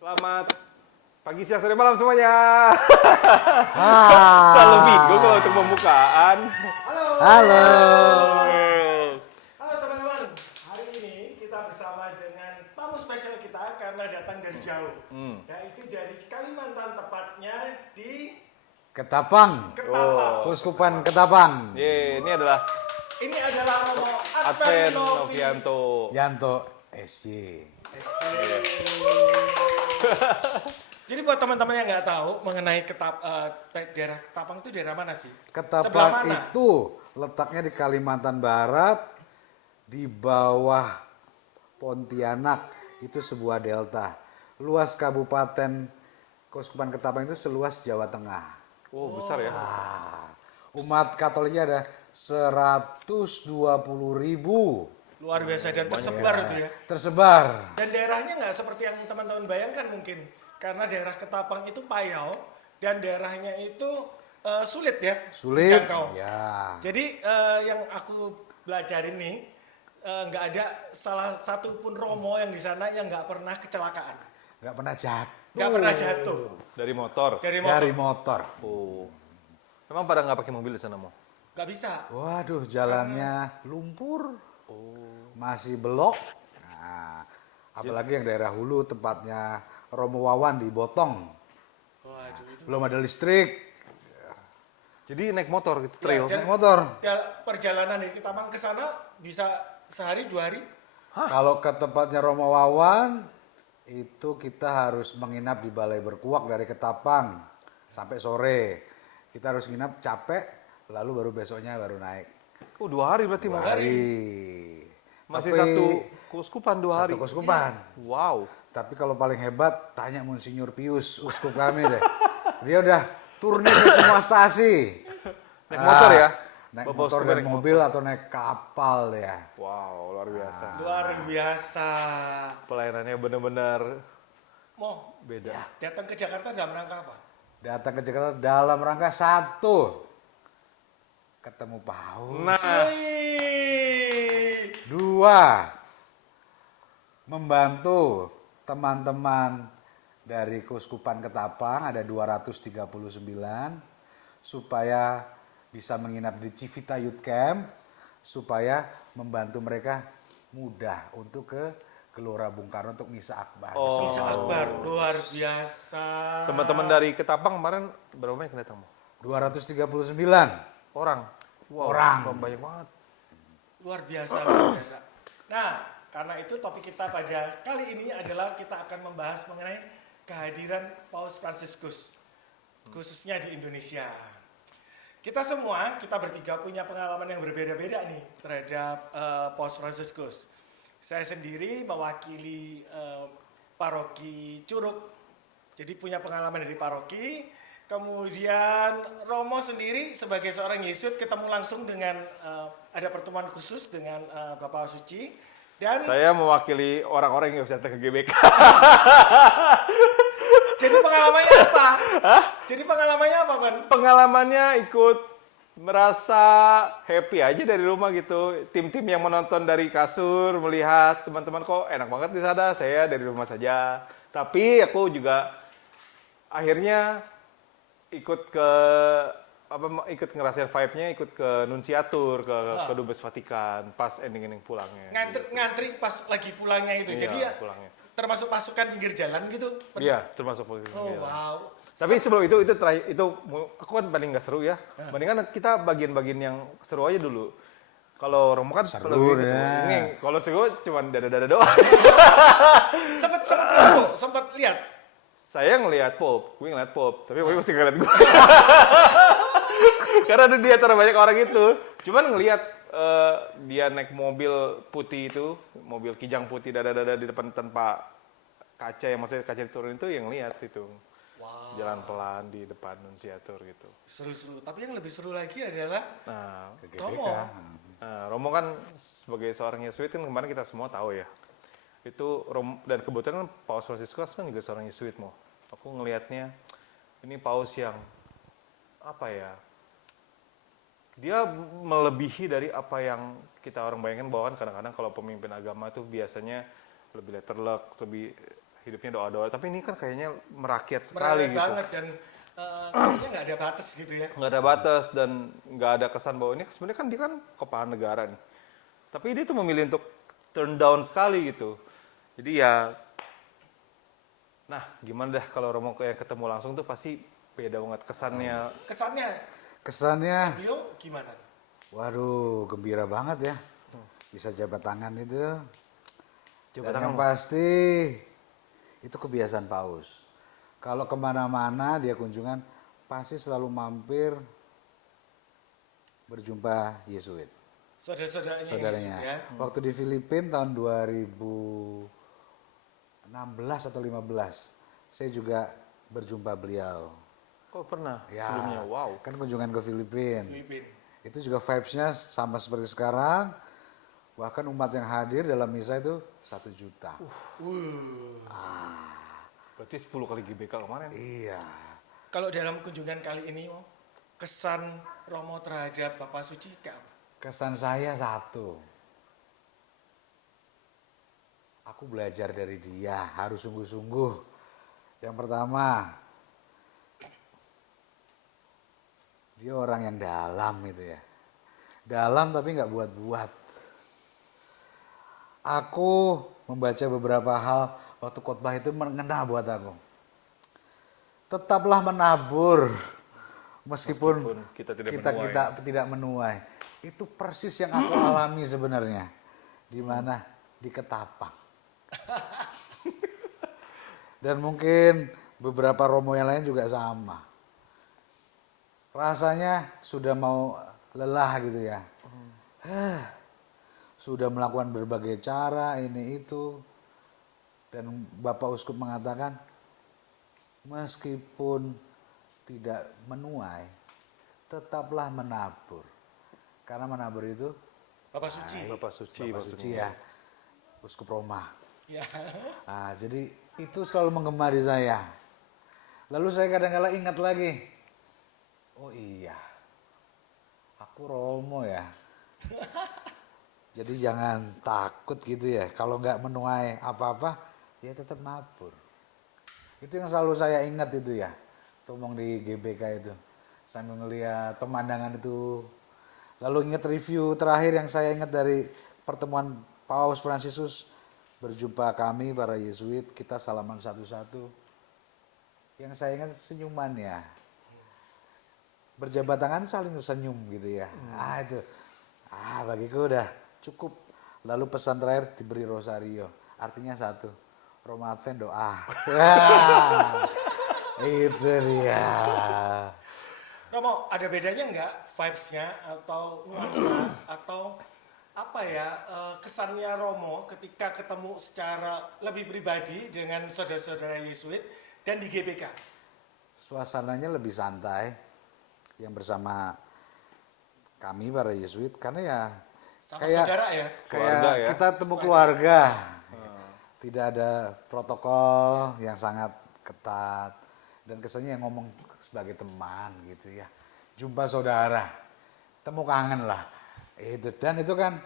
Selamat pagi, siang, sore, malam semuanya. Ah. Selalu bingung kalau untuk pembukaan. Halo. Halo teman-teman, hari ini kita bersama dengan tamu spesial kita karena datang dari jauh, yaitu dari Kalimantan, tepatnya di Ketapang. Ketapang. Kuskupan Ketapang. Ini adalah Ini adalah Romo Advent Advent Novi. Novianto. Yanto SJ. Jadi buat teman-teman yang nggak tahu mengenai daerah Ketapang itu daerah mana sih? Sebelah Ketapang mana? itu letaknya di Kalimantan Barat, di bawah Pontianak. Itu sebuah delta. Luas Kabupaten Kuskupan Ketapang itu seluas Jawa Tengah. Oh, besar ya. Umat Katoliknya ada 120.000. Luar biasa dan tersebar itu ya. Tersebar. Dan daerahnya nggak seperti yang teman-teman bayangkan mungkin. Karena daerah Ketapang itu payau dan daerahnya itu sulit ya Sulit. dijangkau. Ya. Jadi yang aku belajarin nih nggak ada salah satu pun romo yang di sana yang nggak pernah kecelakaan, Nggak pernah jatuh. nggak pernah jatuh Dari motor. dari motor. Dari motor. Oh. Emang pada nggak pakai mobil di sana, Mo? Nggak bisa. Waduh, jalannya lumpur. Masih belok. Nah, apalagi yang daerah hulu tempatnya Romo Wawan di Botong. Waduh itu. Belum ada listrik. Jadi naik motor gitu, Ya, trail. dan- Naik motor. Perjalanan dari Ketapang ke sana bisa sehari 2 hari. Kalau ke tempatnya Romo Wawan, itu kita harus menginap di Balai Berkuak dari Ketapang sampai sore. Kita harus nginap capek, lalu baru besoknya baru naik. Oh, 2 hari berarti, Mo. Hari. Masih Tapi satu kuskupan 2 hari. Satu kuskupan. Wow. Tapi kalau paling hebat, tanya Monsinyur Pius, uskup kami deh. Dia udah turun ke semua stasi. Naik motor ya? Naik Bapak motor uskup dan naik mobil atau naik kapal ya. Wow, luar biasa. Luar biasa. Pelayanannya benar-benar Mo, beda. datang ke Jakarta dalam rangka apa? Datang ke Jakarta dalam rangka satu, ketemu Paus. Nah, Wih. Dua, membantu teman-teman dari Kuskupan Ketapang, ada 239, supaya bisa menginap di Civita Youth Camp, supaya membantu mereka mudah untuk ke Gelora Bung Karno untuk misa akbar. Oh. Bisa Akbar, luar biasa. teman-teman dari Ketapang kemarin berapa banyak yang datang, Mo? 239 Orang. Wow, Orang. banyak banget. Luar biasa, luar biasa. Nah, karena itu topik kita pada kali ini adalah kita akan membahas mengenai kehadiran Paus Fransiskus, khususnya di Indonesia. Kita semua, kita bertiga punya pengalaman yang berbeda-beda nih terhadap Paus Fransiskus. Saya sendiri mewakili paroki Curug, jadi punya pengalaman dari paroki. Kemudian Romo sendiri sebagai seorang Yesuit ketemu langsung dengan ada pertemuan khusus dengan Bapak Suci dan Saya mewakili orang-orang yang bisa datang ke GBK. jadi pengalamannya apa? Jadi pengalamannya apa, Ban? Pengalamannya ikut merasa happy aja dari rumah gitu. Tim-tim yang menonton dari kasur melihat teman-teman kok enak banget di sana. Saya dari rumah saja. Tapi aku juga akhirnya ikut ikut ngerasain vibe-nya, ikut ke Nunciatur, ke Dubes Vatikan pas ending-ending pulangnya. Ngantri pas lagi pulangnya itu. Iya, Jadi ya pulangnya. termasuk pasukan pinggir jalan gitu. Iya, termasuk posisi. Oh, wow. Tapi sebelum itu aku kan paling nggak seru ya. Mendingan kita bagian-bagian yang seru aja dulu. Kalau Romo kan Seru ya. ini kalau seru cuma dada-dada doang. sempat lihat. Saya ngelihat Pop, gue ngeliat Pop, tapi gue mesti ngeliat gue. Karena ada di antara banyak orang itu. Cuman ngelihat dia naik mobil putih itu, mobil kijang putih dada-dada di depan tanpa kaca, yang maksudnya kaca diturunin itu yang lihat itu. Wow. Jalan pelan di depan Nunciatur gitu. Seru-seru. Tapi yang lebih seru lagi adalah Nah, Romo. Romo kan sebagai seorang Yesuit kan kemarin kita semua tahu ya. Itu dan kebetulan Paus Fransiskus kan juga seorang Yesuit, Mo. Aku ngelihatnya ini paus yang apa ya? dia melebihi dari apa yang kita orang bayangkan, bahwa kan kadang-kadang kalau pemimpin agama tuh biasanya lebih letterlek, lebih hidupnya doa-doa. Tapi ini kan kayaknya merakyat sekali Menarik gitu. banget dan kayaknya nggak ada batas gitu ya. Nggak ada batas dan nggak ada kesan bahwa ini sebenarnya kan dia kan kepala negara nih. Tapi dia tuh memilih untuk turn down sekali gitu. Jadi ya, nah gimana dah kalau Romo kayak ketemu langsung tuh pasti beda banget kesannya. Kesannya Kesannya, Bio gimana? waduh, gembira banget ya. Bisa jabat tangan itu. Jabat Dan tangan yang pasti itu kebiasaan Paus. Kalau kemana-mana dia kunjungan, pasti selalu mampir berjumpa Yesuit. Saudara-saudaranya yang Saudaranya. Yesus ya. Waktu di Filipina tahun 2016 atau 15, saya juga berjumpa beliau. Oh pernah Ya, sebelumnya, wow. kan kunjungan ke Filipina. Filipina. Itu juga vibes-nya sama seperti sekarang. Bahkan umat yang hadir dalam misa itu 1 juta. Berarti 10 kali GBK kemarin. Iya. Kalau dalam kunjungan kali ini, kesan Romo terhadap Bapak Suci kayak apa? Kesan saya satu. Aku belajar dari dia, harus sungguh-sungguh. Yang pertama, dia orang yang dalam itu ya. Dalam tapi nggak buat-buat. Aku membaca beberapa hal waktu khotbah itu mengena buat aku. Tetaplah menabur meskipun kita tidak kita menuai. tidak menuai. Itu persis yang aku alami sebenarnya. Di mana? Di Ketapang. Dan mungkin beberapa romo yang lain juga sama. Rasanya sudah mau lelah gitu ya. Sudah melakukan berbagai cara ini itu. Dan Bapak Uskup mengatakan, meskipun tidak menuai, tetaplah menabur. Karena menabur itu Bapak Suci. Bapak Suci Bapak maksudnya. Suci ya, Uskup Roma. Ya. Nah, jadi itu selalu menggema di saya. Lalu saya kadang-kadang ingat lagi, oh iya, aku Romo ya. Jadi jangan takut gitu ya. Kalau nggak menuai apa-apa, ya tetap nabur. Itu yang selalu saya ingat itu ya. Ngomong di GBK itu. Sambil ngelihat pemandangan itu. Lalu ingat review terakhir yang saya ingat dari pertemuan Paus Fransiskus. Berjumpa kami para Yesuit, kita salaman satu-satu. Yang saya ingat senyuman ya. Berjabat tangan saling senyum gitu ya. Itu. Bagiku udah cukup. Lalu pesan terakhir diberi rosario. Artinya satu. Roma Advent doa. Itu dia. Romo, ada bedanya nggak vibes-nya atau nuansa atau apa ya kesannya Romo ketika ketemu secara lebih pribadi dengan saudara-saudara Yesuit dan di GBK? Suasananya lebih santai. Yang bersama kami para Yesuit. Karena ya Sama saudara ya? Keluarga kayak ya? kita temu keluarga. Tidak ada protokol yang sangat ketat. Dan kesannya yang ngomong sebagai teman gitu ya. Jumpa saudara. Temu kangen lah. Dan itu kan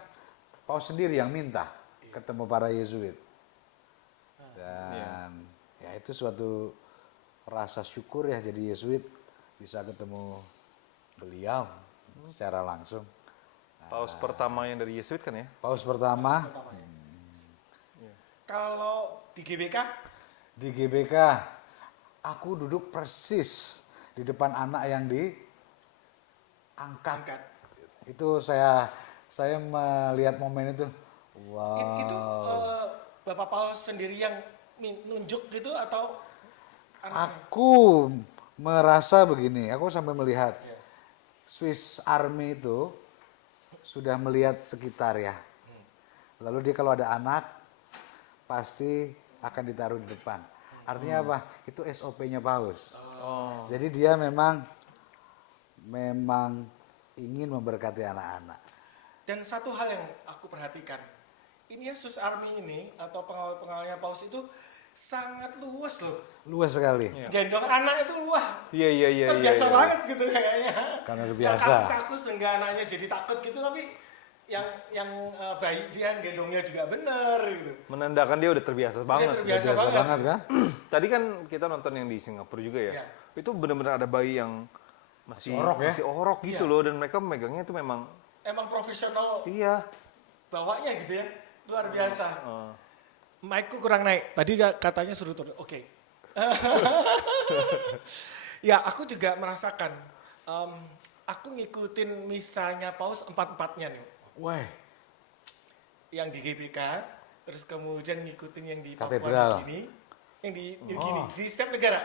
Paus sendiri yang minta ketemu para Yesuit. Dan ya itu suatu rasa syukur ya jadi Yesuit bisa ketemu beliau secara langsung. Paus pertama yang dari Yesuit kan ya? Paus pertama Kalau di GBK? di GBK aku duduk persis di depan anak yang diangkat. Angkat. Itu saya melihat momen itu. Wow. Itu Bapak Paus sendiri yang nunjuk gitu atau anaknya? Aku merasa begini, aku sampai melihat Swiss Army itu sudah melihat sekitar ya. Lalu dia kalau ada anak pasti akan ditaruh di depan. Artinya apa? Itu SOP-nya Paus. Jadi dia memang ingin memberkati anak-anak. Dan satu hal yang aku perhatikan, ini ya Swiss Army ini atau pengawal-pengawalnya Paus itu sangat luas loh. Luas sekali. Iya. Gendong anak itu luah. Iya. Terbiasa banget gitu kayaknya. Karena Yang terbiasa. kaku-kaku sehingga anaknya jadi takut gitu, tapi yang bayi dia gendongnya juga bener gitu. Menandakan dia udah terbiasa banget. Dia terbiasa Biasa banget. banget kan? Tadi kan kita nonton yang di Singapura juga ya. Iya. Itu benar-benar ada bayi yang masih Masih orok ya? gitu Iya. loh, dan mereka megangnya itu memang Emang profesional iya. bawanya gitu ya, luar biasa. eh, Mic-ku kurang naik. Tadi katanya suruh turun. Oke. Ya, aku juga merasakan. Aku ngikutin misanya Paus 4-4-nya nih. Wah, Yang di GBK, terus kemudian ngikutin yang di Papua Katedral. Nugini, yang di Nugini, di setiap negara.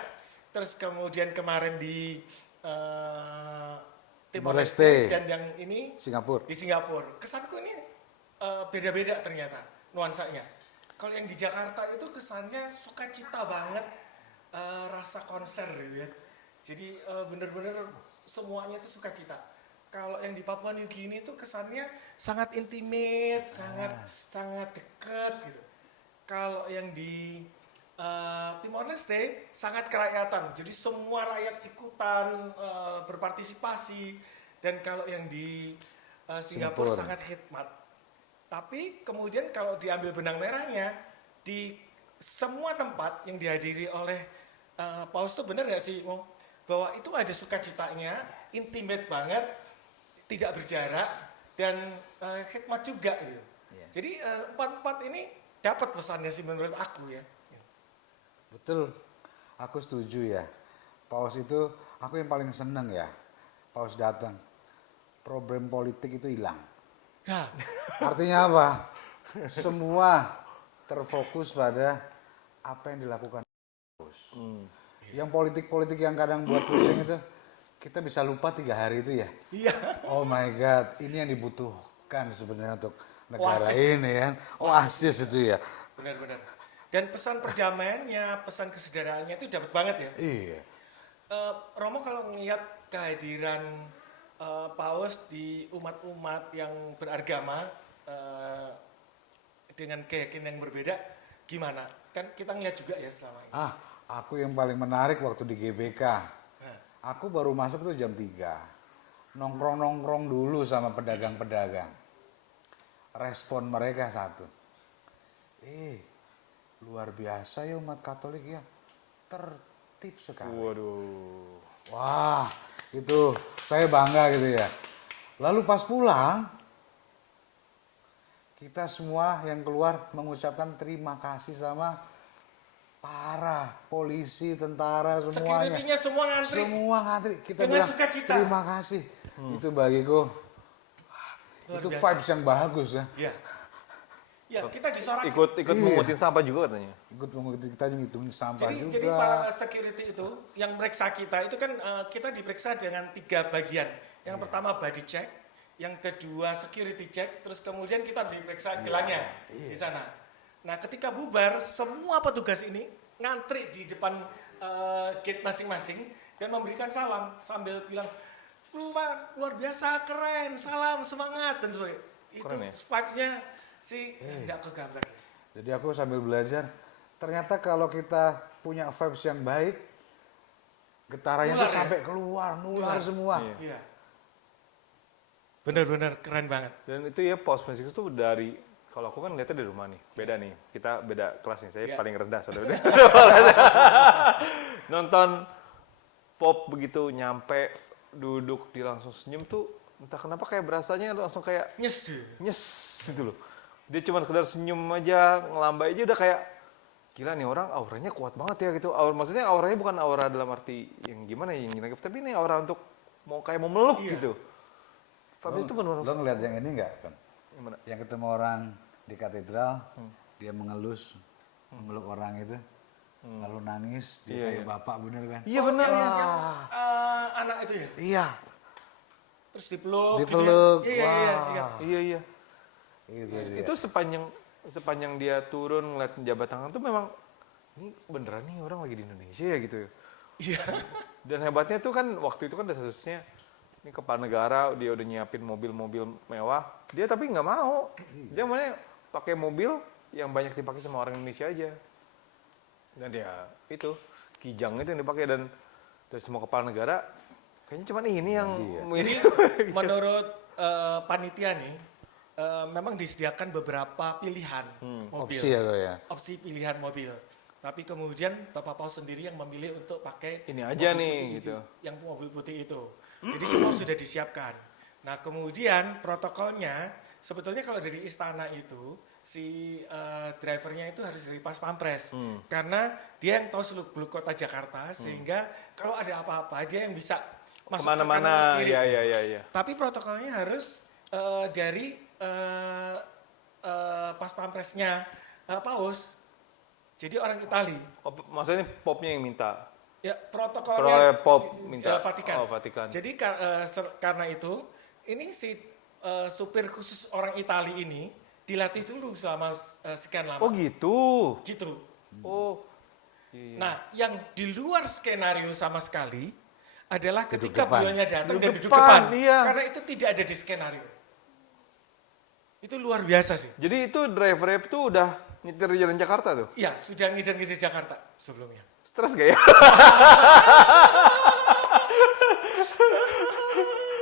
Terus kemudian kemarin di Timor Timor-Leste. Leste dan yang ini Singapura. di Singapura. Kesanku ini beda-beda ternyata nuansanya. Kalau yang di Jakarta itu kesannya sukacita banget, rasa konser gitu ya. Jadi bener-bener semuanya itu sukacita. Kalau yang di Papua New Guinea itu kesannya sangat intimate, sangat dekat gitu. Kalau yang di Timor Leste sangat kerakyatan, jadi semua rakyat ikutan berpartisipasi. Dan kalau yang di Singapura Singapura. sangat khidmat. Tapi kemudian kalau diambil benang merahnya, di semua tempat yang dihadiri oleh Paus itu benar nggak sih, Mo? Bahwa itu ada sukacitanya, intimate banget, tidak berjarak, dan khidmat juga gitu. Iya. Jadi empat-empat ini dapat pesannya sih menurut aku ya. Betul, aku setuju ya. Paus itu, aku yang paling seneng ya. Paus datang, problem politik itu hilang. Ya, Artinya apa? Semua terfokus pada apa yang dilakukan Paus. Yang politik-politik yang kadang buat pusing itu, kita bisa lupa 3 hari itu ya. iya. Oh my God, ini yang dibutuhkan sebenarnya untuk negara Oasis. ini kan. Oasis itu ya. Benar-benar. Dan pesan perdamaiannya, pesan kesederaannya itu dapat banget ya. Iya. Romo kalau ngelihat kehadiran Paus di umat-umat yang beragama dengan keyakinan yang berbeda, gimana? Kan kita ngelihat juga ya selama ini. Aku yang paling menarik waktu di GBK. Nah, Aku baru masuk tuh jam 3. Nongkrong-nongkrong dulu sama pedagang-pedagang. Respon mereka satu. Luar biasa ya umat Katolik ya. Tertib sekali. waduh. Wah, itu saya bangga gitu ya. Lalu pas pulang, kita semua yang keluar mengucapkan terima kasih sama para polisi, tentara, semuanya. security-nya semua ngantri. Semua ngantri. Kita Dengan bilang sukacita. terima kasih. Itu bagiku, Luar itu biasa. vibes yang bagus ya. Ya. Ya, kita disorakin. Ikut Iya. mengutin sampah juga katanya. Ikut mengikuti kita ngitungin sampah juga. Jadi para security itu yang meriksa kita itu kan kita diperiksa dengan 3 bagian. Yang pertama body check, yang kedua security check, terus kemudian kita diperiksa gelangnya di sana. Nah, ketika bubar, semua petugas ini ngantri di depan gate masing-masing dan memberikan salam sambil bilang, luar biasa, keren, salam, semangat dan sebagainya. Itu Keren ya? vibes-nya sih nggak kegambar. Jadi aku sambil belajar, ternyata kalau kita punya vibes yang baik, getarannya Nular tuh ya? sampai keluar, nular Nular. semua. Iya. Iya. Benar-benar keren banget. Dan itu ya Paus Franciscus tuh dari, kalau aku kan lihatnya dari rumah nih, beda nih. Kita beda kelas nih, saya Iya. paling rendah saudara. Nonton pop begitu nyampe duduk di langsung senyum tuh entah kenapa kayak berasanya langsung kayak Nyes. nyes gitu loh. Dia cuma sekedar senyum aja, ngelambai aja udah kayak gila nih orang auranya kuat banget ya gitu. Maksudnya auranya bukan aura dalam arti yang gimana ya, yang negatif, tapi ini aura untuk mau kayak mau meluk Iya. gitu. Fabis itu benar-benar Lo ngeliat yang ini nggak, kan? gimana? Yang ketemu orang di katedral, dia mengelus, memeluk orang itu, lalu nangis, dia Iya, kayak iya. bapak bener kan? Iya benar. Yang anak itu ya. Iya, Terus dipeluk. Dipeluk, Gitu ya. Iya, iya, iya. Iya iya. itu dia. Itu sepanjang dia turun ngeliat jabat tangan tuh memang ini beneran nih orang lagi di Indonesia ya gitu ya. Iya. Dan hebatnya tuh kan waktu itu kan desas-desusnya ini kepala negara dia udah nyiapin mobil-mobil mewah, dia tapi nggak mau. Dia maunya pakai mobil yang banyak dipakai sama orang Indonesia aja. Dan ya itu kijang itu yang dipakai dan dari semua kepala negara kayaknya cuma ini yang Jadi menurut panitia nih, memang disediakan beberapa pilihan mobil. Opsi ya kok ya. Opsi pilihan mobil. Tapi kemudian Bapak Paus sendiri yang memilih untuk pakai Ini aja mobil nih, putih gitu. itu, yang mobil putih itu. Jadi semua sudah disiapkan. Nah kemudian protokolnya sebetulnya kalau dari istana itu si drivernya itu harus dari Pas Pampres karena dia yang tahu seluk-beluk kota Jakarta sehingga kalau ada apa-apa dia yang bisa masuk ke kanan ke kemana-mana, kiri. ya. Tapi protokolnya harus dari Pas Pampresnya Paus. Jadi orang Itali. Oh, maksudnya popnya yang minta. Ya, Protokolnya protokolnya pop minta. Vatikan. Oh, Vatikan. Jadi karena itu, ini si supir khusus orang Itali ini dilatih dulu selama sekian lama. Oh gitu. Gitu. Oh. Iya. Nah, yang di luar skenario sama sekali adalah Duduk ketika depan. beliaunya datang Duduk dan duduk depan, depan. iya. Karena itu tidak ada di skenario. Itu luar biasa sih. Jadi itu driver itu udah nyetir di jalan Jakarta tuh. Iya, sudah ngidam-ngidam Jakarta sebelumnya. Stres gak ya?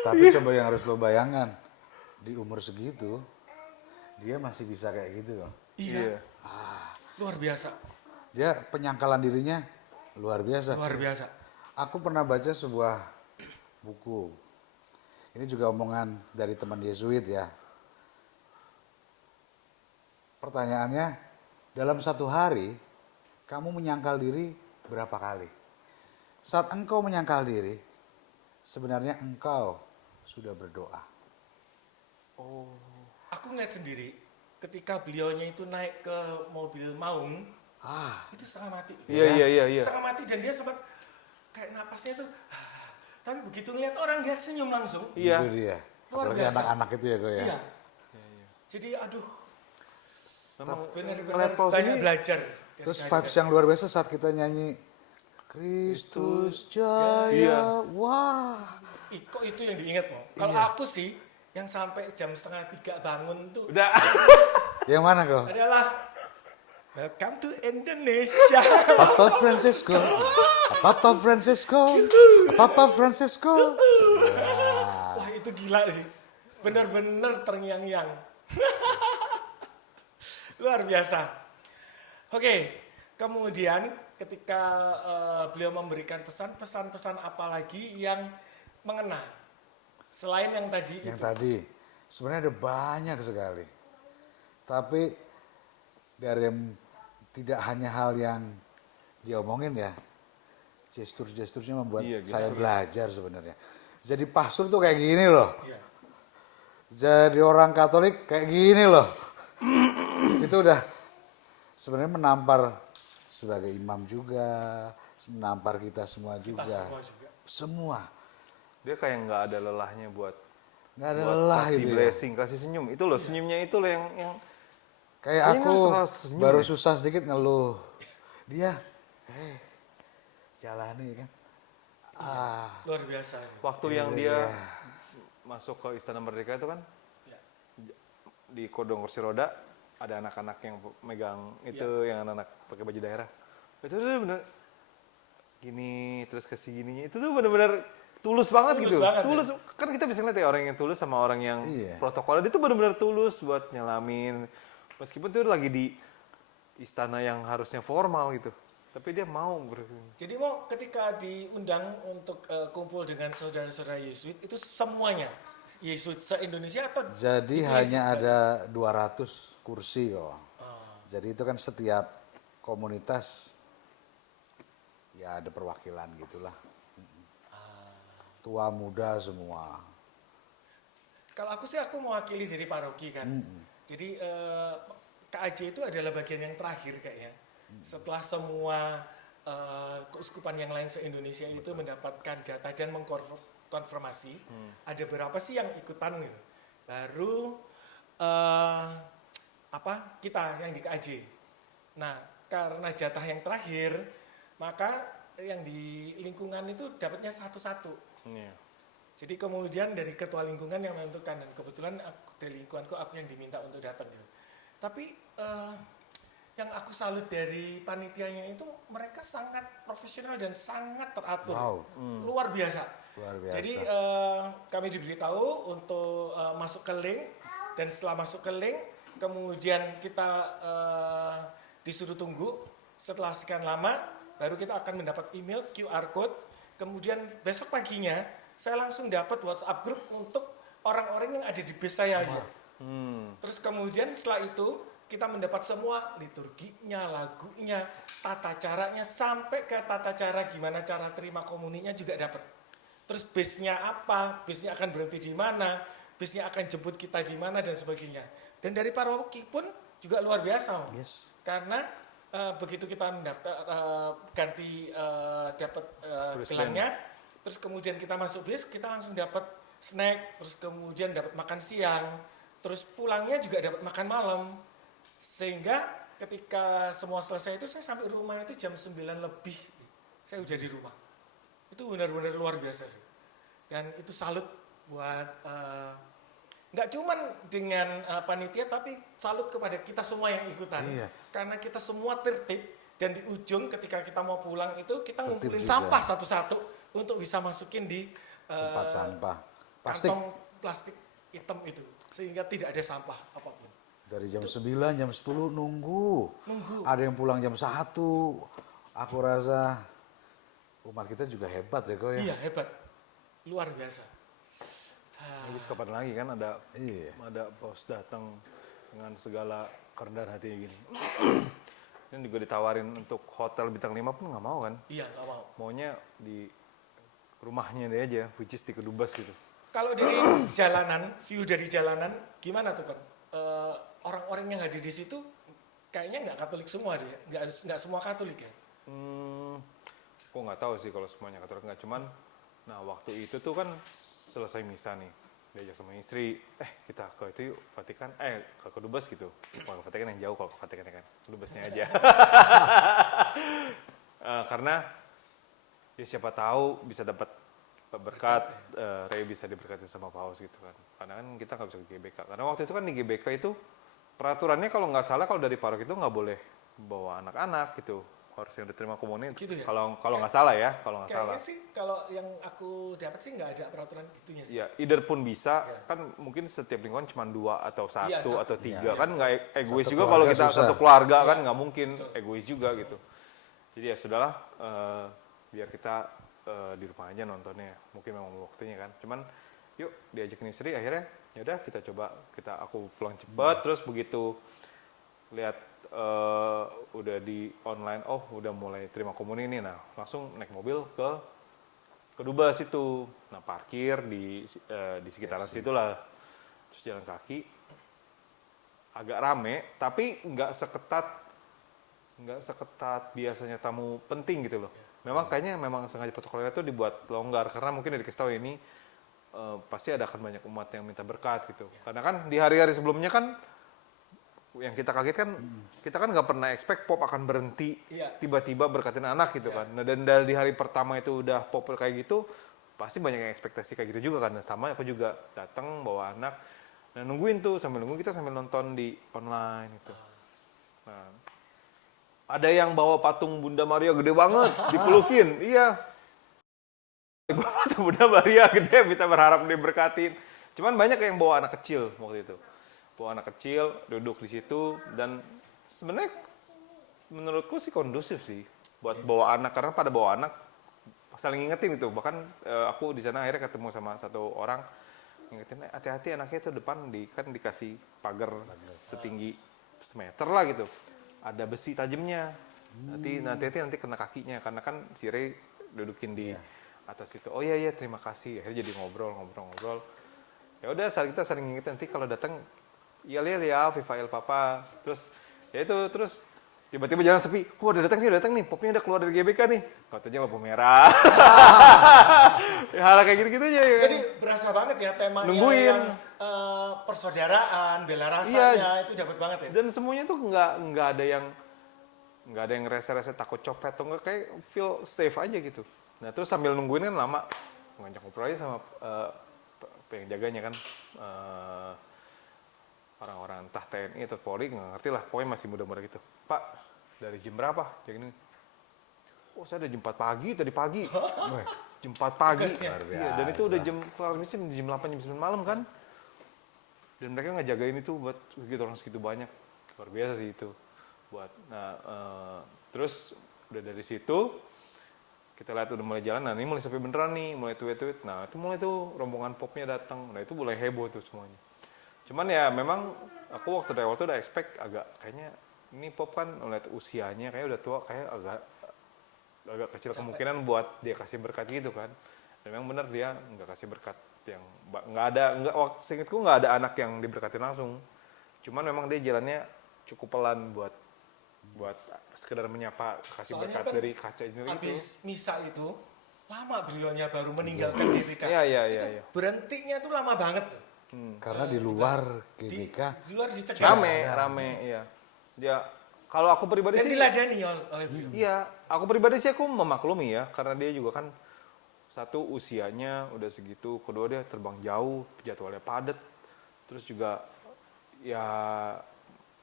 Tapi coba yang harus lo bayangkan, di umur segitu, dia masih bisa kayak gitu loh. Iya, luar biasa. Dia penyangkalan dirinya luar biasa. Luar biasa. Aku pernah baca sebuah buku. Ini juga omongan dari teman Yesuit ya. Pertanyaannya, dalam satu hari, kamu menyangkal diri berapa kali? Saat engkau menyangkal diri, sebenarnya engkau sudah berdoa. Aku ngeliat sendiri, ketika beliaunya itu naik ke mobil Maung, itu setengah mati. Iya. Setengah mati dan dia sempat kayak napasnya tuh. Tapi begitu ngeliat orang dia senyum langsung. Iya. Itu dia. Luar Apalagi biasa. anak-anak itu ya kok ya. Iya. Jadi aduh, Memang benar-benar ngeliat Paus banyak ini- belajar. Terus vibes yang luar biasa saat kita nyanyi Kristus Jaya. Iya. Wah. Kok itu yang diingat Mo? Kalau aku sih, yang sampai jam 2:30 bangun tuh Udah. Yang mana kok? adalah Welcome to Indonesia. Papa Francisco. Papa Francisco. Papa Francisco. Wah itu gila sih. Benar-benar terngiang-ngiang. Luar biasa. Oke, kemudian ketika beliau memberikan pesan-pesan apa lagi yang mengena? Selain yang tadi Yang itu. tadi sebenarnya ada banyak sekali. Tapi dari tidak hanya hal yang dia omongin ya, gestur-gesturnya membuat Iya, saya belajar sebenarnya. Jadi pastor tuh kayak gini loh. Iya. Jadi orang Katolik kayak gini loh. Itu udah sebenarnya menampar sebagai imam juga, menampar kita semua Kita juga. semua juga. Semua. Dia kayak nggak ada lelahnya buat Nggak ada buat lelah kasih gitu ya. blessing, kasih senyum. Itu loh, senyumnya itu loh yang Kayak Kayaknya aku harus senyum baru ya. susah sedikit ngeluh. Dia, jalani kan. Luar biasa. waktu Iya, yang iya, dia iya. masuk ke Istana Merdeka itu kan Ya. di kodong kursi roda ada anak-anak yang megang itu, yang anak-anak pakai baju daerah. Itu tuh bener gini terus kasih gininya itu tuh bener-bener tulus banget Tulus gitu. banget, Tulus kan kita bisa ngeliat ya orang yang tulus sama orang yang Iya. protokolnya dia tuh bener-bener tulus buat nyelamin meskipun tuh lagi di istana yang harusnya formal gitu. Tapi dia mau Jadi mau ketika diundang untuk kumpul dengan saudara-saudara Yesuit itu semuanya Yesuit se-Indonesia atau Jadi itu hanya Yesuit ada 200 kursi kok. Jadi itu kan setiap komunitas ya ada perwakilan gitulah. Tua muda semua. Kalau aku sih aku mewakili dari paroki kan. Jadi KAJ itu adalah bagian yang terakhir kayaknya. Setelah semua keuskupan yang lain se-Indonesia itu mendapatkan jatah dan mengkonfirmasi, ada berapa sih yang ikutan gitu. Baru kita yang di KAJ. Nah, karena jatah yang terakhir, maka yang di lingkungan itu dapatnya satu-satu. Iya. Jadi kemudian dari ketua lingkungan yang menentukan dan kebetulan dari lingkunganku aku yang diminta untuk datang gitu. Tapi yang aku salut dari panitianya itu mereka sangat profesional dan sangat teratur. Wow. Luar biasa. Luar biasa. Jadi kami diberitahu untuk masuk ke link, dan setelah masuk ke link kemudian kita disuruh tunggu. Setelah sekian lama baru kita akan mendapat email QR code. Kemudian besok paginya saya langsung dapat WhatsApp group untuk orang-orang yang ada di base saya aja. Terus kemudian setelah itu kita mendapat semua liturginya, lagunya, tata caranya, sampai ke tata cara gimana cara terima komuninya juga dapat. Terus base-nya apa, base-nya akan berhenti di mana, base-nya akan jemput kita di mana dan sebagainya. Dan dari paroki pun juga luar biasa, Om. Yes. Karena begitu kita mendaftar ganti dapat Tulis gelangnya, terus kemudian kita masuk bis, kita langsung dapat snack, terus kemudian dapat makan siang, terus pulangnya juga dapat makan malam. Sehingga ketika semua selesai itu saya sampai rumah itu jam 9 lebih, saya udah di rumah. Itu benar-benar luar biasa sih. Dan itu salut buat nggak cuman dengan panitia, tapi salut kepada kita semua yang ikutan. Iya. Karena kita semua tertib, dan di ujung ketika kita mau pulang itu kita Tertib ngumpulin juga. sampah satu-satu untuk bisa masukin di Tempat sampah. Plastik. kantong plastik hitam itu, sehingga tidak ada sampah apapun. Dari jam 9, jam 10 nunggu. Ada yang pulang jam 1. Aku rasa umat kita juga hebat ya kok ya. Iya, hebat. Luar biasa. Habis kapan lagi kan Iya. ada paus datang dengan segala kerendahan hatinya gini. Ini juga ditawarin untuk hotel bintang 5 pun nggak mau kan? Iya, nggak mau. Maunya di rumahnya dia aja, which is di Kedubes gitu. Kalau dari jalanan, view dari jalanan, gimana tuh, Pak? Orang-orang yang hadir di situ kayaknya nggak Katolik semua dia, nggak semua Katolik ya? Gue nggak tahu sih kalau semuanya Katolik nggak, cuman, nah waktu itu tuh kan selesai misa nih, diajak sama istri, kita ke itu yuk, Vatikan, ke Kedubes gitu. Kalau ke Vatikan yang jauh, kalau ke Vatikan ya kan, Kedubesnya aja. Karena ya siapa tahu bisa dapat berkat, Ray bisa diberkati sama Paus gitu kan. Karena kan kita nggak bisa ke GBK. Karena waktu itu kan di GBK itu peraturannya kalau nggak salah, kalau dari parok itu nggak boleh bawa anak-anak gitu. Harus yang diterima komuni. Gitu ya? Kalau nggak salah ya, kalau nggak salah. Kayaknya sih kalau yang aku dapat sih nggak ada peraturan gitunya sih. Iya, either pun bisa, Iya. kan mungkin setiap lingkungan cuma 2 atau 1 Iya, satu. atau 3, Iya, kan nggak egois Satu juga kalau keluarga kita susah. satu keluarga Iya, kan nggak mungkin betul. egois juga gitu. Jadi ya sudahlah, biar kita di rumah aja nontonnya, mungkin memang waktunya kan. Cuman yuk diajakin istri, akhirnya yaudah kita coba, aku pulang cepat, terus begitu lihat udah di online, udah mulai terima komuni nih, nah langsung naik mobil ke Kedubes itu, nah parkir di sekitaran situ lah, terus jalan kaki, agak rame, tapi nggak seketat biasanya tamu penting gitu loh. Memang kayaknya sengaja protokolnya itu dibuat longgar, karena mungkin dari kasih tahu ini pasti akan banyak umat yang minta berkat gitu. Karena kan di hari-hari sebelumnya kan yang kita kaget kan, kita kan nggak pernah expect pop akan berhenti Iya. tiba-tiba berkatin anak gitu kan. Nah, dan dari hari pertama itu udah pop kayak gitu, pasti banyak yang ekspektasi kayak gitu juga kan. Nah, sama aku juga datang bawa anak, nah nungguin tuh, sambil nunggu kita sambil nonton di online gitu. Nah, ada yang bawa patung Bunda Maria gede banget, dipelukin, iya. Patung Bunda Maria gede, kita berharap dia berkatin. Cuman banyak yang bawa anak kecil waktu itu. Bawa anak kecil, duduk di situ, dan sebenarnya menurutku sih kondusif sih buat bawa anak, karena pada bawa anak saling ngingetin gitu. Bahkan aku di sana akhirnya ketemu sama satu orang ngingetin, hati-hati anaknya itu depan kan dikasih pagar setinggi semeter lah gitu. Ada besi tajamnya. Nanti kena kakinya, karena kan si Ray dudukin di atas itu. Oh iya terima kasih. Akhirnya jadi ngobrol. Ya udah kita saling ngingetin, nanti kalau datang ya Viva El Papa. Terus tiba-tiba jalan sepi. Udah datang nih, popnya udah keluar dari GBK nih. Katanya lampu merah. Hal kayak gitu-gitu aja ya. Jadi berasa banget ya temanya Nungguin. yang persaudaraan, bela rasanya, itu dapat banget ya. Dan semuanya tuh nggak ada yang rese-rese takut copet atau nggak, kayak feel safe aja gitu. Nah terus sambil nungguin kan lama, ngajak ngobrol aja sama yang jaganya kan, orang-orang entah TNI atau Polri, nggak ngerti lah, pokoknya masih muda-muda gitu. Pak, dari jam berapa? Kayak gini. Oh, saya udah jam 4 pagi, tadi pagi. Weh, jam 4 pagi. Tugasnya. Iya, dan itu udah jam, kalau ini sih jam 8, jam 9 malam kan. Dan mereka ngejagain itu buat gitu orang segitu banyak. Luar biasa sih itu. Terus udah dari situ, kita lihat udah mulai jalan, nah ini mulai sepi beneran nih, mulai tweet-tweet. Nah itu mulai tuh rombongan popnya datang, nah itu mulai heboh tuh semuanya. Cuman ya memang aku waktu dari awal tuh udah expect agak kayaknya ini pop kan ngeliat usianya kayak udah tua, kayak agak kecil kemungkinan buat dia kasih berkat gitu kan. Dan memang benar dia nggak kasih berkat yang waktu seingetku nggak ada anak yang diberkatin langsung. Cuman memang dia jalannya cukup pelan buat sekedar menyapa kasih Soalnya berkat kan dari kaca itu. habis misa itu lama beliaunya baru meninggalkan GBK. Iya. Berhentinya tuh lama banget tuh. Karena di luar GBK Di luar dicegah. Rame, iya. Dia kalau aku pribadi Dan sih, diladani oleh beliau. iya, aku pribadi sih aku memaklumi ya, karena dia juga kan satu usianya udah segitu, kedua dia terbang jauh, jadwalnya padat, terus juga ya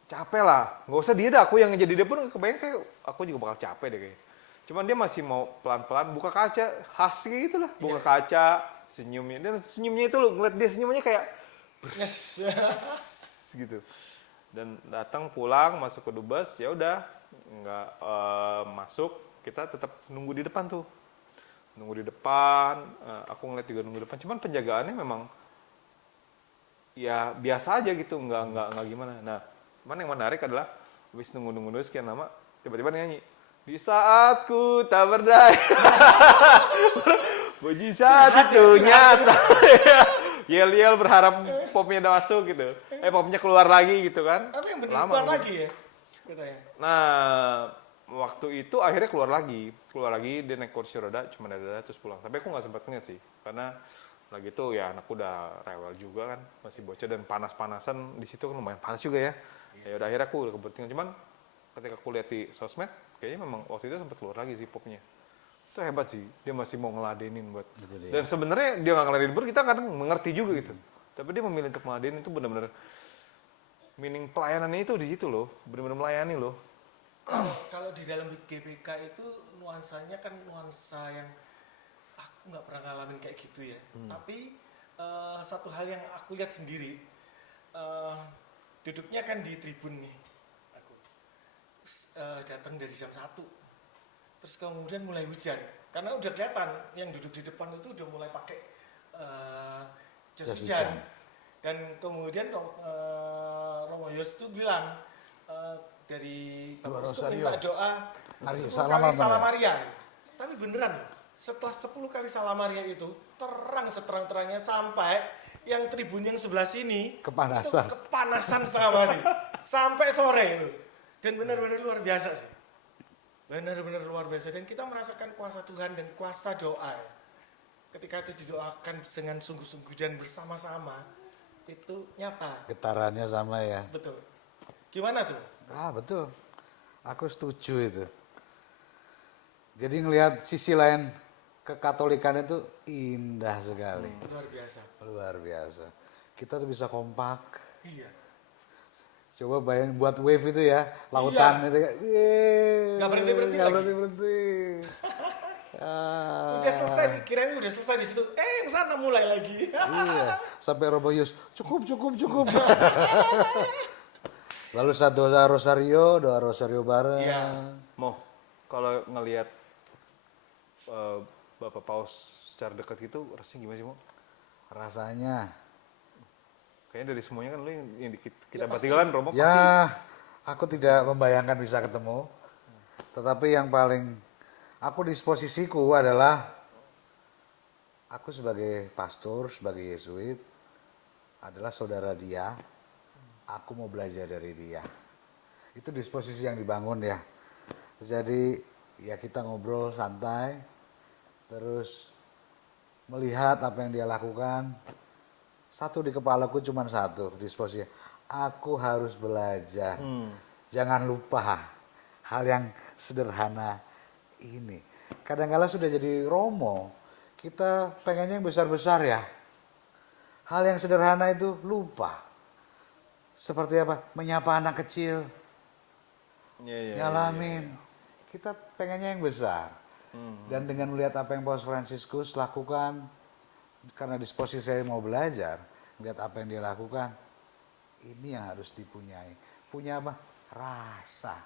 capek lah, nggak usah dia dah, aku yang jadi dia pun kebayang kayak aku juga bakal capek deh kayak. Cuman dia masih mau pelan-pelan buka kaca, khas gitu lah, buka kaca, senyumnya, dan senyumnya itu lo ngeliat dia senyumnya kayak Yes. gitu. Dan datang pulang masuk ke dubes, ya udah nggak masuk, kita tetap nunggu di depan tuh, nunggu di depan, aku ngeliat juga nunggu di depan, cuman penjagaannya memang ya biasa aja gitu, nggak gimana. Nah, cuman yang menarik adalah habis nunggu sekian lama, tiba-tiba nyanyi di saat ku tak berdaya, mujizat itu nyata. Yel berharap popnya udah masuk gitu, popnya keluar lagi gitu kan. Tapi yang bener Lama keluar nunggu. lagi ya katanya. Nah, waktu itu akhirnya keluar lagi dia naik kursi roda, cuma ada terus pulang. Tapi aku nggak sempat ngeliat sih, karena lagi itu ya anakku udah rewel juga kan, masih bocah dan panas-panasan di situ kan lumayan panas juga ya. Ya udah akhirnya aku udah kebertingan, cuman ketika aku lihat di sosmed, kayaknya memang waktu itu sempat keluar lagi sih popnya. Itu hebat sih, dia masih mau ngeladenin buat. Dan sebenarnya dia nggak ngeladenin pun kita kadang mengerti juga gitu. Tapi dia memilih untuk ngeladenin itu benar-benar meaning pelayanannya itu di situ loh, benar-benar melayani loh. Kalau di dalam GBK itu nuansanya kan nuansa yang aku nggak pernah ngalamin kayak gitu ya. Tapi satu hal yang aku lihat sendiri, duduknya kan di tribun nih, aku datang dari jam 1, terus kemudian mulai hujan, karena udah kelihatan yang duduk di depan itu udah mulai pakai jas hujan. Dan kemudian Romo Yos itu bilang dari Bapak Uskup minta doa 10 kali Salam Maria. Tapi beneran loh, setelah 10 kali Salam Maria itu terang seterang-terangnya sampai yang tribun yang sebelah sini kepanasan setengah mati sampai sore itu. Dan benar-benar luar biasa sih. Benar-benar luar biasa, dan kita merasakan kuasa Tuhan dan kuasa doa. Ketika itu didoakan dengan sungguh-sungguh dan bersama-sama, itu nyata. getarannya sama ya. Betul. Gimana tuh? Betul. Aku setuju itu. Jadi ngelihat sisi lain kekatolikan itu indah sekali. Luar biasa. Luar biasa. Kita tuh bisa kompak. Iya. Coba bayangin buat wave itu ya, lautan itu kayak, Nggak berhenti-berhenti lagi. berhenti. Udah selesai, kiranya udah selesai di situ. Yang sana mulai lagi. Iya, sampai Robo Yus, cukup. Lalu saat doa rosario bareng. Iya. Mau kalau ngelihat Bapak Paus secara dekat gitu, rasanya gimana sih, Mo? Rasanya, Kayaknya dari semuanya kan lu yang kita bertiga Romo pasti. ya aku tidak membayangkan bisa ketemu. Tetapi yang paling aku disposisiku adalah aku sebagai pastor, sebagai Yesuit adalah saudara dia. Aku mau belajar dari dia. Itu disposisi yang dibangun ya. Jadi ya kita ngobrol santai, terus melihat apa yang dia lakukan. Satu di kepalaku cuma satu disposisi. Aku harus belajar. Jangan lupa hal yang sederhana ini. Kadang-kala sudah jadi romo, kita pengennya yang besar-besar ya. Hal yang sederhana itu lupa. seperti apa? Menyapa anak kecil, Iya. ngalamin. Kita pengennya yang besar. Dan dengan melihat apa yang Paus Fransiskus lakukan, karena disposisi saya mau belajar, melihat apa yang dia lakukan, ini yang harus dipunyai. Punya apa? Rasa.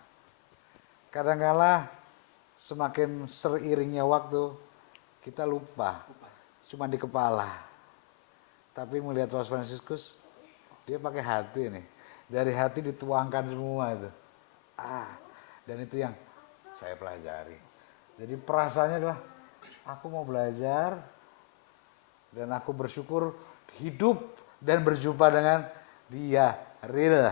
Kadang-kala semakin seiringnya waktu, kita lupa. Cuma di kepala. Tapi melihat Paus Fransiskus, dia pakai hati nih. Dari hati dituangkan semua itu. Dan itu yang saya pelajari. Jadi perasaannya adalah, aku mau belajar, dan aku bersyukur hidup dan berjumpa dengan dia. Real.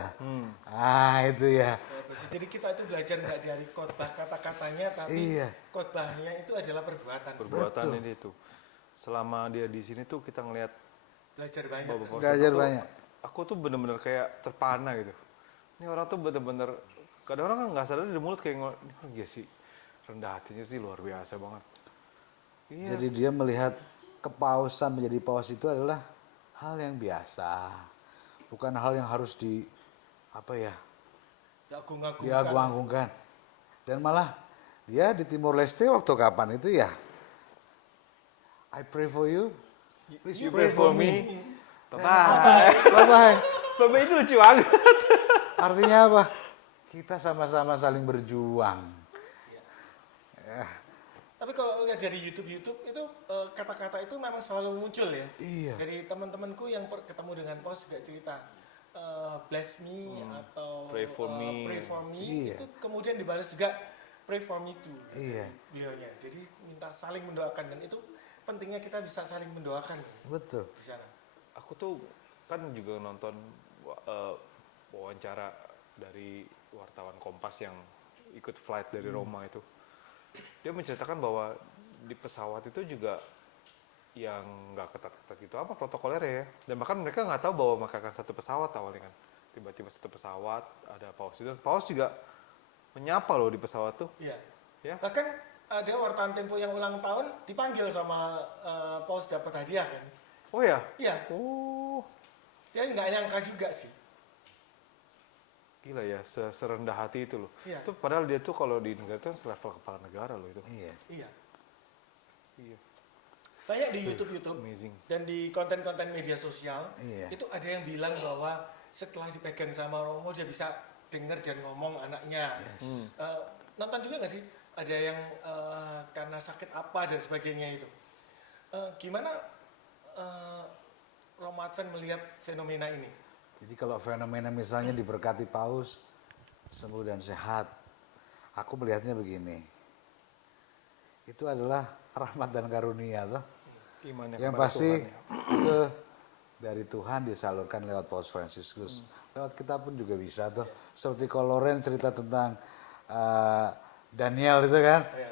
Itu ya. Jadi kita itu belajar nggak dari khotbah kata-katanya, tapi Iya. khotbahnya itu adalah perbuatan. Perbuatan Betul. ini tuh. Selama dia di sini tuh kita ngelihat Belajar banyak. Bapak Paus Belajar tuh, banyak. Aku tuh bener-bener kayak terpana gitu. Ini orang tuh bener-bener, kadang orang kan nggak sadar di mulut kayak ini kan dia sih rendah hatinya sih luar biasa banget. Iya. Jadi dia melihat kepausan menjadi paus itu adalah hal yang biasa. Bukan hal yang harus Diagung-agungkan. diagung-agungkan. Dan malah dia di Timor Leste waktu kapan itu ya? I pray for you. Please You pray for me. Bye. Bye-bye. Bapak itu lucu banget. Artinya apa? Kita sama-sama saling berjuang. Tapi kalau lihat dari YouTube itu kata-kata itu memang selalu muncul ya. Iya. Dari teman-temanku yang ketemu dengan Paus juga cerita bless me atau Pray for me. pray for me, Iya. itu kemudian dibalas juga pray for me too. Iya. Beliaunya. Jadi minta saling mendoakan, dan itu pentingnya kita bisa saling mendoakan Betul. di sana. Aku tuh kan juga nonton wawancara dari wartawan Kompas yang ikut flight dari Roma itu. Dia menceritakan bahwa di pesawat itu juga yang nggak ketat-ketat gitu apa protokolnya ya. Dan bahkan mereka nggak tahu bahwa mereka akan satu pesawat awalnya kan. Tiba-tiba satu pesawat ada paus itu. Paus juga menyapa loh di pesawat tuh. Iya. Ya. Bahkan ada wartawan Tempo yang ulang tahun dipanggil sama Paus dapat hadiah kan. Oh ya? Iya. Oh, Dia nggak nyangka juga sih. gila ya, serendah hati itu loh. Iya. Itu padahal dia tuh kalau di negara itu selevel kepala negara loh itu. Iya. Iya. Iya. Banyak di YouTube Amazing. dan di konten-konten media sosial Iya. itu ada yang bilang bahwa setelah dipegang sama Romo dia bisa dengar dan ngomong anaknya. Nonton juga nggak sih? Ada yang karena sakit apa dan sebagainya itu. Gimana Romo Advent melihat fenomena ini? Jadi kalau fenomena misalnya diberkati paus, sembuh dan sehat, aku melihatnya begini. Itu adalah rahmat dan karunia toh. Imannya Yang kepada pasti Tuhan ya. itu dari Tuhan disalurkan lewat Paus Fransiskus. Lewat kita pun juga bisa tuh. Seperti kalau Loren cerita tentang Daniel itu kan. Ya.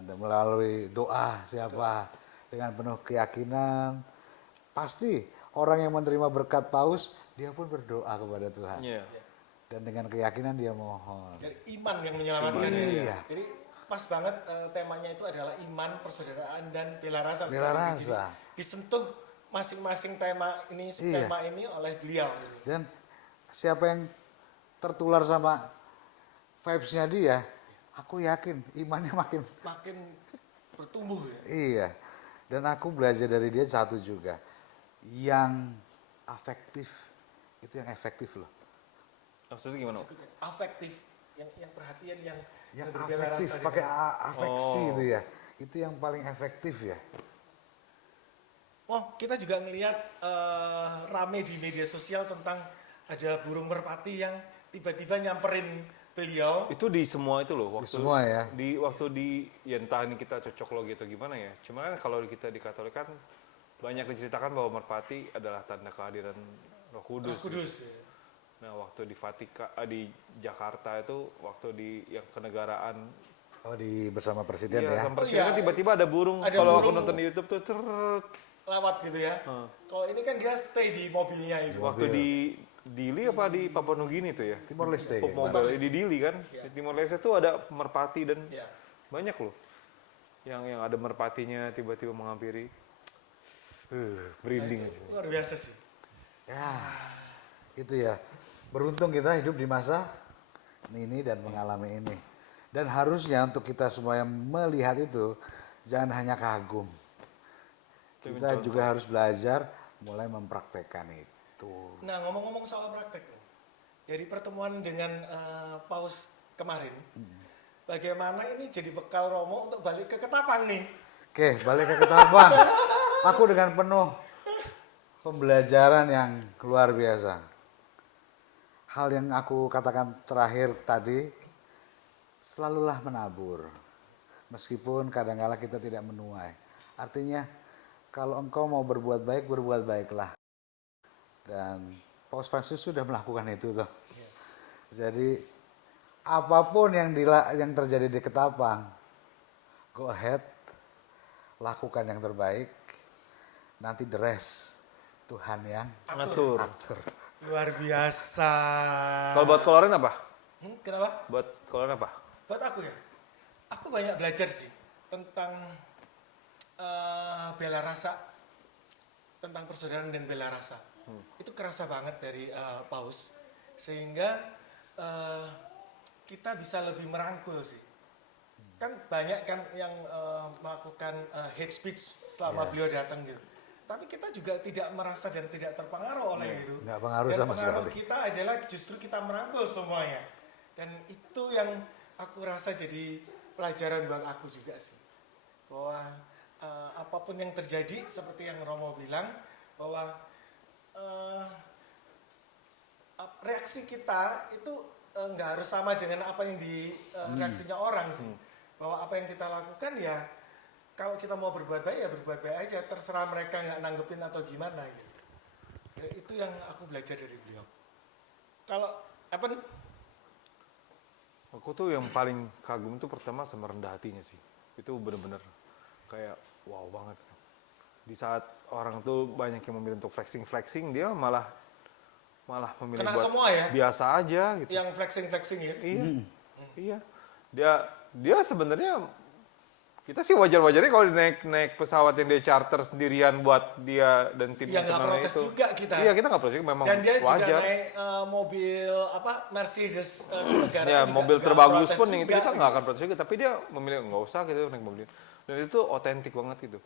Ada melalui doa siapa dengan penuh keyakinan. Pasti orang yang menerima berkat paus, dia pun berdoa kepada Tuhan. Iya. Dan dengan keyakinan dia mohon. Jadi iman yang menyelamatkan ya. Iya. Jadi pas banget temanya itu adalah iman, persaudaraan dan bela rasa. Bela sekali. Jadi, rasa. disentuh masing-masing tema ini Iya. tema ini oleh beliau. Dan siapa yang tertular sama vibes-nya dia, aku yakin imannya makin Makin bertumbuh ya. iya. Dan aku belajar dari dia satu juga. Yang afektif, itu yang efektif loh. Maksudnya gimana? Afektif, yang perhatian yang Yang berbela afektif, rasa pakai dengan- afeksi itu ya. Itu yang paling efektif ya. Oh, kita juga ngelihat rame di media sosial tentang ada burung merpati yang tiba-tiba nyamperin beliau. Itu di semua itu loh waktu semua ya. Ya entah ini kita cocok logi atau gimana ya. Cuma kan kalau kita di Katolik kan banyak diceritakan bahwa merpati adalah tanda kehadiran Roh Kudus. Roh Kudus. Ya. Nah, waktu di di Jakarta itu waktu di yang kenegaraan Oh bersama presiden iya, ya. sama Oh, presiden iya. kan tiba-tiba ada burung. Ada Kalau aku burung. nonton di YouTube tuh Lewat gitu ya. Kalau ini kan dia stay di mobilnya itu. waktu di Dili apa di Papua Nugini tuh ya? Timor Leste. Pop ya. Mobile di Dili kan. Iya. Di Timor Leste tuh ada merpati dan Ya. banyak loh. Yang ada merpatinya tiba-tiba menghampiri. Merinding. Itu luar biasa sih. Ya, itu ya. beruntung kita hidup di masa ini dan mengalami ini. Dan harusnya untuk kita semua yang melihat itu, jangan hanya kagum. Kita juga harus belajar mulai mempraktekkan itu. Nah, ngomong-ngomong soal praktek, dari pertemuan dengan Paus kemarin, bagaimana ini jadi bekal Romo untuk balik ke Ketapang nih? Oke, balik ke Ketapang. Aku dengan penuh pembelajaran yang luar biasa. Hal yang aku katakan terakhir tadi, selalulah menabur. Meskipun kadang-kala kita tidak menuai. Artinya, kalau engkau mau berbuat baik, berbuat baiklah. Dan Paus Fransiskus sudah melakukan itu tuh. Jadi, apapun yang terjadi di Ketapang, go ahead, lakukan yang terbaik. Nanti the rest, Tuhan yang Ngatur. atur. Luar biasa. Kalau buat kolorin apa? Kenapa? Buat kolorin apa? Buat aku ya, aku banyak belajar sih tentang bela rasa, tentang persaudaraan dan bela rasa. Itu kerasa banget dari Paus, sehingga kita bisa lebih merangkul sih. Kan banyak kan yang melakukan hate speech selama beliau datang gitu. Tapi kita juga tidak merasa dan tidak terpengaruh oleh itu. Nggak pengaruh Dan sama pengaruh sekali. kita adalah justru kita merangkul semuanya. Dan itu yang aku rasa jadi pelajaran buat aku juga sih. Bahwa apapun yang terjadi, seperti yang Romo bilang, bahwa reaksi kita itu nggak harus sama dengan apa yang di reaksinya orang sih. Bahwa apa yang kita lakukan ya, kalau kita mau berbuat baik ya berbuat baik aja, terserah mereka nggak nanggepin atau gimana gitu. Ya, itu yang aku belajar dari beliau. Kalau apa nih? Aku tuh yang paling kagum tuh pertama sama rendah hatinya sih. Itu bener-bener kayak wow banget. Di saat orang tuh banyak yang memilih untuk flexing, dia malah memilih Kena buat semua ya? biasa aja gitu. Yang flexing ya. Iya, iya. Dia sebenarnya kita sih wajar-wajarnya kalau naik pesawat yang dia charter sendirian buat dia dan tim Iya, nggak internalnya protes itu. juga kita. Iya, kita nggak protes, memang Dan dia juga wajar. naik mobil apa Mercedes kenegaraan Ya, juga mobil nggak terbagus protes pun yang itu juga, kita nggak gitu. akan protes juga, tapi dia memilih nggak usah gitu naik mobil. Dan itu otentik banget gitu.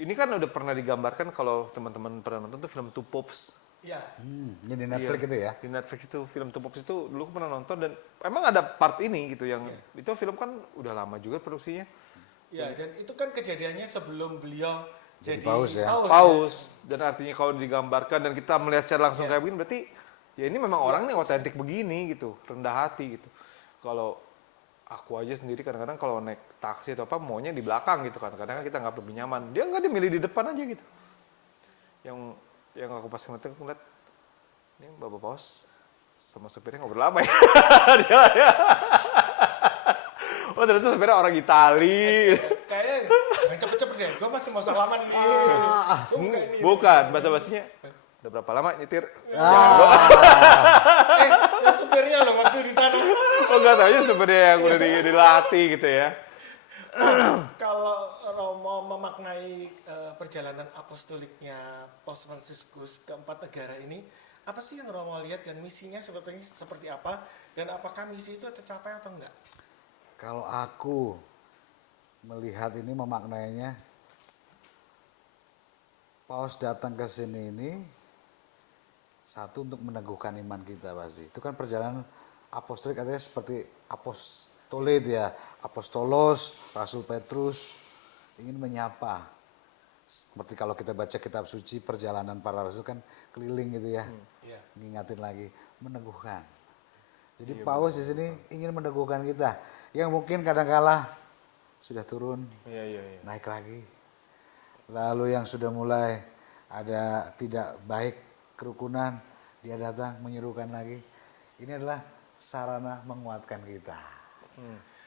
Ini kan udah pernah digambarkan kalau teman-teman pernah nonton tuh film Two Popes. Iya. Ini di Netflix Iya, itu ya. di Netflix itu film Two Popes itu dulu aku pernah nonton dan emang ada part ini gitu yang itu film kan udah lama juga produksinya. Ya, dan itu kan kejadiannya sebelum beliau jadi paus ya. Paus dan artinya kalau digambarkan dan kita melihat secara langsung kayak begini berarti ya ini memang orang nih otentik begini gitu, rendah hati gitu. Kalau aku aja sendiri kadang-kadang kalau naik taksi atau apa maunya di belakang gitu kan, kadang-kadang kita nggak lebih nyaman. Dia nggak dimilih di depan aja gitu. Yang aku pas ngeliat aku ngeliat ini Bapak Paus sama supirnya ngobrol apa ya? Dia. Oh ternyata supirnya orang Itali. Kayaknya jangan cepet-cepet deh, gue masih mau salaman nih. Gua buka ini. Bukan, basa-basinya. Udah berapa lama nyetir? Ya supirnya loh waktu di sana. Oh nggak tahu aja supirnya yang udah dilatih gitu ya. Kalau Romo memaknai perjalanan apostoliknya Paus Fransiskus ke 4 negara ini, apa sih yang Romo lihat dan misinya seperti apa? Dan apakah misi itu tercapai atau enggak? Kalau aku melihat ini memaknainya, Paus datang ke sini ini satu untuk meneguhkan iman kita pasti. Itu kan perjalanan apostolik artinya seperti apostolit ya, apostolos, Rasul Petrus ingin menyapa. Seperti kalau kita baca kitab suci perjalanan para rasul kan keliling gitu ya, ngingatin lagi, meneguhkan. Jadi Paus di sini ingin meneguhkan kita, yang mungkin kadang-kala sudah turun, Iya. naik lagi. Lalu yang sudah mulai ada tidak baik kerukunan, dia datang menyerukan lagi. Ini adalah sarana menguatkan kita.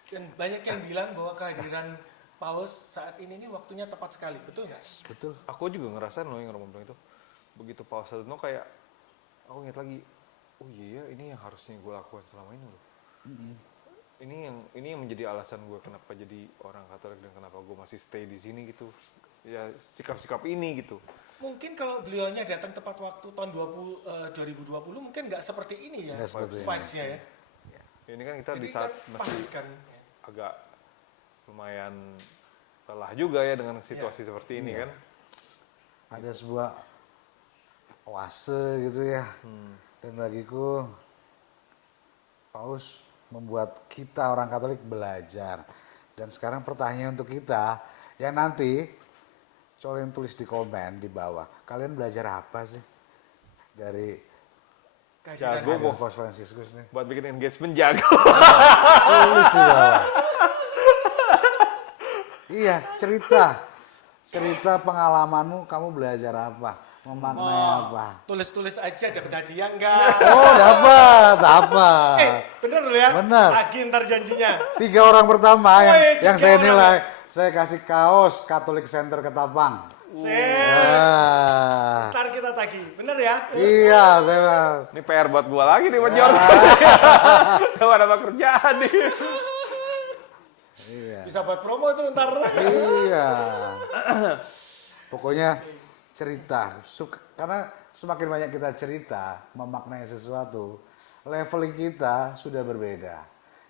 Dan banyak yang bilang bahwa kehadiran Paus saat ini nih waktunya tepat sekali, betul nggak? Betul. Aku juga ngerasain loh yang Romo bilang itu. Begitu Paus Sadno kayak, aku ingat lagi, oh iya ini yang harusnya gue lakukan selama ini loh. Ini yang menjadi alasan gue kenapa jadi orang Katolik dan kenapa gue masih stay di sini gitu. ya sikap-sikap ini gitu. Mungkin kalau beliaunya datang tepat waktu tahun 2020 mungkin nggak seperti ini ya Nggak seperti ini. vibes-nya ya. Ini kan kita Jadi di saat kan pas masih kan. agak lumayan lelah juga ya dengan situasi seperti ini Iya. kan. Ada sebuah oase gitu ya. Dan bagiku Paus membuat kita orang Katolik belajar. Dan sekarang pertanyaan untuk kita yang nanti coba tulis di komen di bawah. Kalian belajar apa sih dari Kehadiran Jago, Paus Paus Fransiskus nih? Buat bikin engagement jago. Tulis di bawah. Iya, cerita pengalamanmu, kamu belajar apa, memaknai apa? Tulis-tulis aja dapat hadiah enggak? Oh, dapat. Bener loh ya? Bener. Lagi ntar janjinya. 3 orang pertama yang 3 saya orang nilai, saya kasih kaos Catholic Center Ketapang. Set. Ah, Ntar kita tagih. Bener ya? iya, saya. Ini PR buat gua lagi nih, Mas Jordan. Gak ada kerjaan nih. Iya. Bisa buat promo tuh ntar. Iya. Pokoknya cerita, karena semakin banyak kita cerita, memaknai sesuatu, leveling kita sudah berbeda.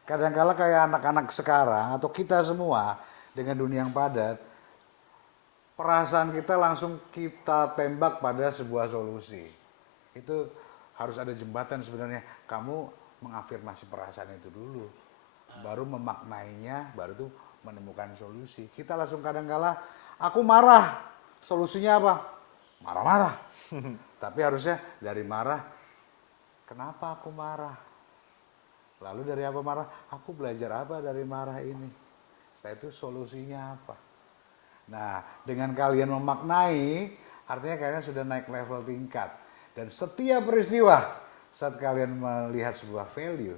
Kadang-kala kayak anak-anak sekarang atau kita semua dengan dunia yang padat, perasaan kita langsung kita tembak pada sebuah solusi. Itu harus ada jembatan sebenarnya. Kamu mengafirmasi perasaan itu dulu. Baru memaknainya, baru tuh menemukan solusi. Kita langsung kadang-kala, aku marah. Solusinya apa? Marah-marah. Tapi harusnya dari marah, kenapa aku marah? Lalu dari apa marah? Aku belajar apa dari marah ini? Setelah itu solusinya apa? Nah, dengan kalian memaknai, artinya kalian sudah naik level tingkat. Dan setiap peristiwa, saat kalian melihat sebuah value,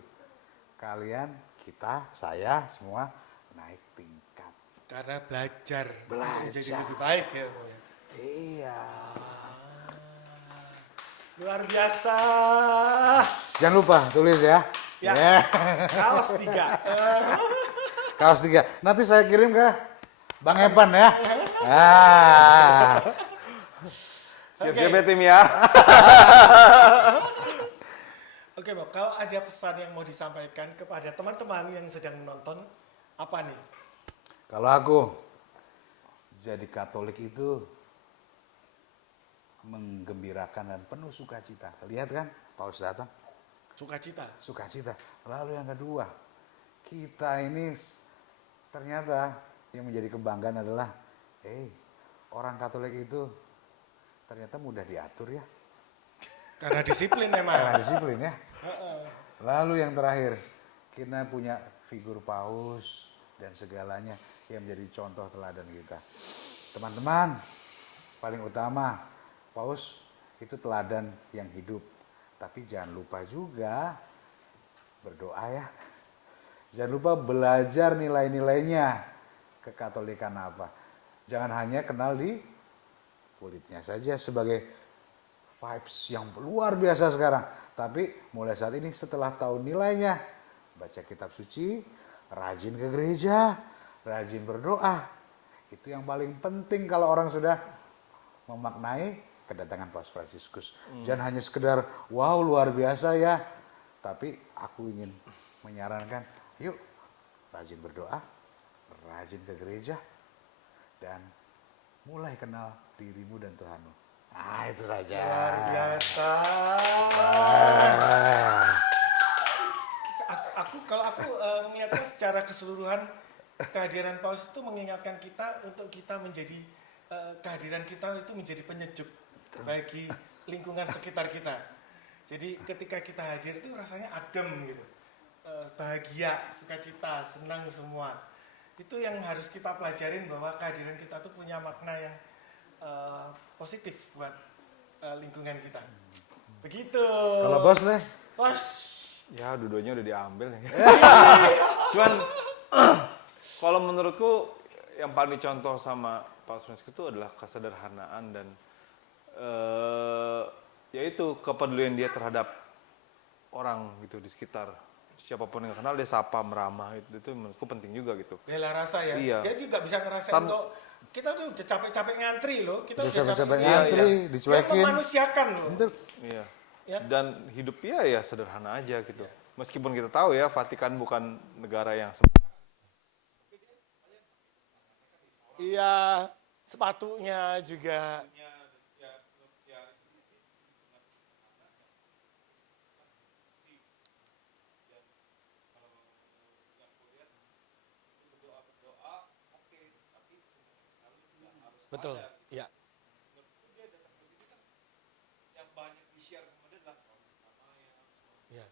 kalian, kita, saya, semua naik tingkat. Karena belajar. Belajar. Untuk menjadi lebih baik ya. Iya. Luar biasa. Jangan lupa tulis ya. Ya. Yeah. Kaos 3. Kaos 3. Nanti saya kirim ke Bang Epan ya. Ah. Siap-siap ya tim ya. Oke, Bob, kalau ada pesan yang mau disampaikan kepada teman-teman yang sedang menonton, apa nih? Kalau aku jadi Katolik itu menggembirakan dan penuh sukacita. Lihat kan, Paus datang, Sukacita. sukacita. Lalu yang kedua, kita ini ternyata yang menjadi kebanggaan adalah, orang Katolik itu ternyata mudah diatur ya. Karena disiplin memang. Karena disiplin ya. Lalu yang terakhir, kita punya figur Paus dan segalanya yang menjadi contoh teladan kita. Teman-teman, paling utama Paus itu teladan yang hidup. Tapi jangan lupa juga berdoa ya. Jangan lupa belajar nilai-nilainya kekatolikan apa. Jangan hanya kenal di kulitnya saja sebagai vibes yang luar biasa sekarang. Tapi mulai saat ini setelah tahu nilainya, baca kitab suci, rajin ke gereja, rajin berdoa. Itu yang paling penting kalau orang sudah memaknai kedatangan Paus Fransiskus. Jangan hanya sekedar, wow luar biasa ya. Tapi aku ingin menyarankan, yuk rajin berdoa, rajin ke gereja, dan mulai kenal dirimu dan Tuhanmu. Ah, itu saja. Luar biasa. Kalau aku melihatnya secara keseluruhan, kehadiran Paus itu mengingatkan kita untuk kita menjadi kehadiran kita itu menjadi penyejuk bagi lingkungan sekitar kita. Jadi ketika kita hadir itu rasanya adem gitu, bahagia, sukacita, senang semua. Itu yang harus kita pelajarin bahwa kehadiran kita tuh punya makna yang positif buat lingkungan kita. Begitu. Kalau bos deh, Bos. Ya, dua-duanya udah diambil nih. Cuman kalau menurutku yang paling contoh sama Paus Fransiskus itu adalah kesederhanaan dan yaitu kepedulian dia terhadap orang gitu di sekitar. siapapun yang kenal dia sapa, meramah, itu menurutku penting juga gitu. Bela rasa ya. Iya. Dia juga bisa ngerasain kok kita tuh udah capek-capek ngantri loh. Kita Udah udah capek-capek capek ngantri, Dia dicuekin. memanusiakan loh. Betul. Iya. Ya. Dan hidup ya sederhana aja gitu. Meskipun kita tahu ya Vatikan bukan negara yang Iya, sepatunya juga. Betul, ya. Ya.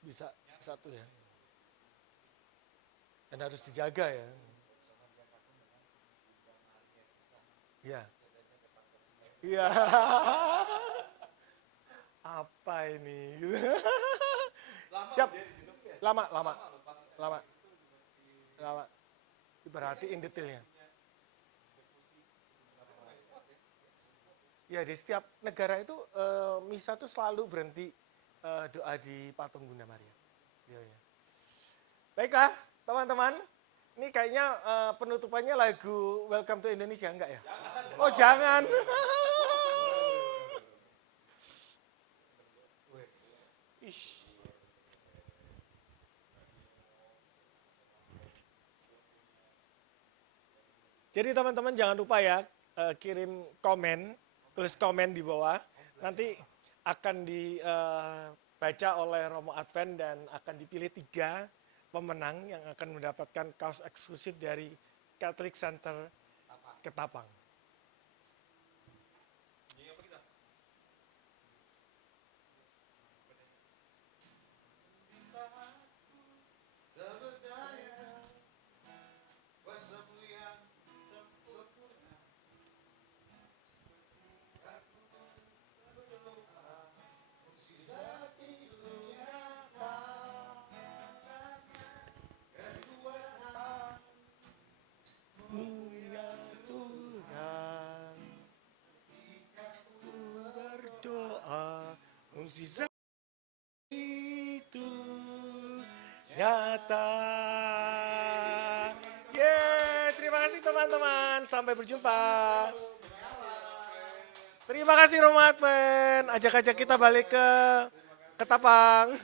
Bisa satu ya. Dan harus dijaga ya. Iya. Iya. Apa ini? Siap. Lama. Diperhatiin detailnya. Ya, di setiap negara itu misa tuh selalu berhenti doa di patung Bunda Maria. Ya. Baiklah, teman-teman. Ini kayaknya penutupannya lagu Welcome to Indonesia, enggak ya? Oh, jangan. Ish. Jadi teman-teman jangan lupa ya, kirim komen, tulis komen di bawah. Nanti akan dibaca oleh Romo Advent dan akan dipilih 3 pemenang yang akan mendapatkan kaos eksklusif dari Catholic Center Ketapang. Punya Tuhan, ku berdoa, mukjizat itu nyata. Terima kasih teman-teman, sampai berjumpa. Terima kasih Romo Advent, ajak-ajak kita balik ke Ketapang.